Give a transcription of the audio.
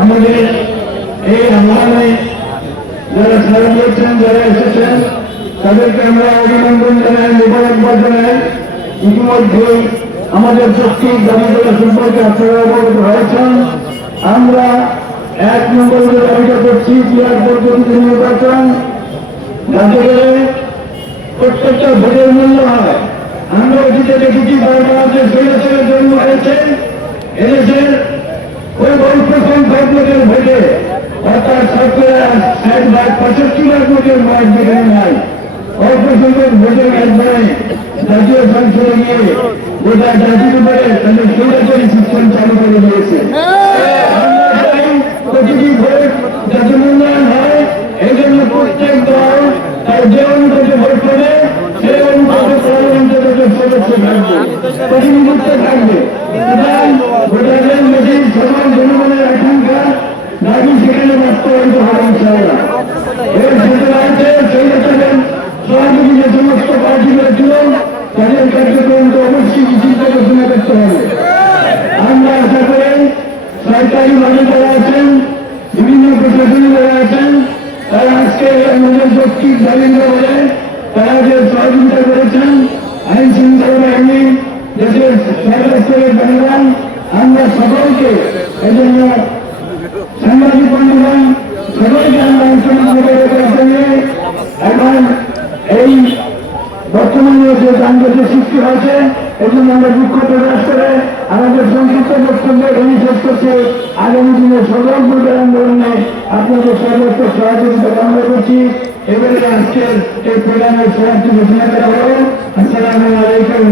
আমাদের এই আহ্বানে যারা সারা যারা এসেছেন তাদেরকে আমরা অভিনন্দন জানাই মোবারকবাদ জানাই ইতিমধ্যেই আমাদের শক্তির দাবিগুলো সম্পর্কে আপনারা অবগত হয়েছেন আমরা এক নম্বর যে দাবিটা করছি ক্রিয়ার পদ্ধতিতে নির্বাচন। করে প্রত্যেকটা ভোটের মূল্য হয়। আমরা অতীতে দেখেছি বারবার যে ছেলেছেলের জন্ম হয়েছে। এদেশের ওই ওই প্রথম ভোট লোকের ভোটে অর্থাৎ শতকরা ষাট ভাগ পঁচাত্তর ভাগ লোকের ভোট যেখানে নাই। অপ্রসঙ্গের ভোটের একবারে জাতীয় সংসদে গিয়ে গোটা জাতির উপরে তাদের সৌরাচারী সিস্টেম চালু করে দিয়েছে। প্রতিটি ভোট যাতে মূল্যায়ন হয়, এই জন্য প্রত্যেক দল তার যে অনুপাতে ভোট করে সেই অনুপাতে পার্লামেন্টের সদস্য থাকবে। প্রতিনিধিত্ব থাকবে। সুতরাং সমস্ত পার্টিগুলো ছিল তাদের কার্যক্রমকে অবশ্যই চিন্তা ঘোষণা করতে হবে। আমরা আশা করি সরকারি ভাবে যারা আছেন, বিভিন্ন প্রশাসনে যারা আছেন, তারা আজকে আমাদের যৌক্তিক দাবিগুলো বলে তারা যে সহযোগিতা করেছেন, আইন শৃঙ্খলা বাহিনী, দেশের সর্বস্তরের জনগণ, আমরা সকলকে এজন্য সাংবাদিক বন্ধুগণ, সকলকে আমরা অংশগ্রহণ করার জন্য এখন এই বর্তমানে যে যানজটের সৃষ্টি হয়েছে, এই জন্য আমরা দুঃখ প্রকাশ করে আমাদের সংক্ষিপ্ত বক্তব্য এখানে শেষ করছে। আগামী দিনে সকল পূজা আন্দোলনে আপনাদের সর্বোচ্চ সহযোগিতা কামনা করছি। এবারে আজকের এই প্রোগ্রামের সমাপ্তি ঘোষণা করা হল। আসসালামু আলাইকুম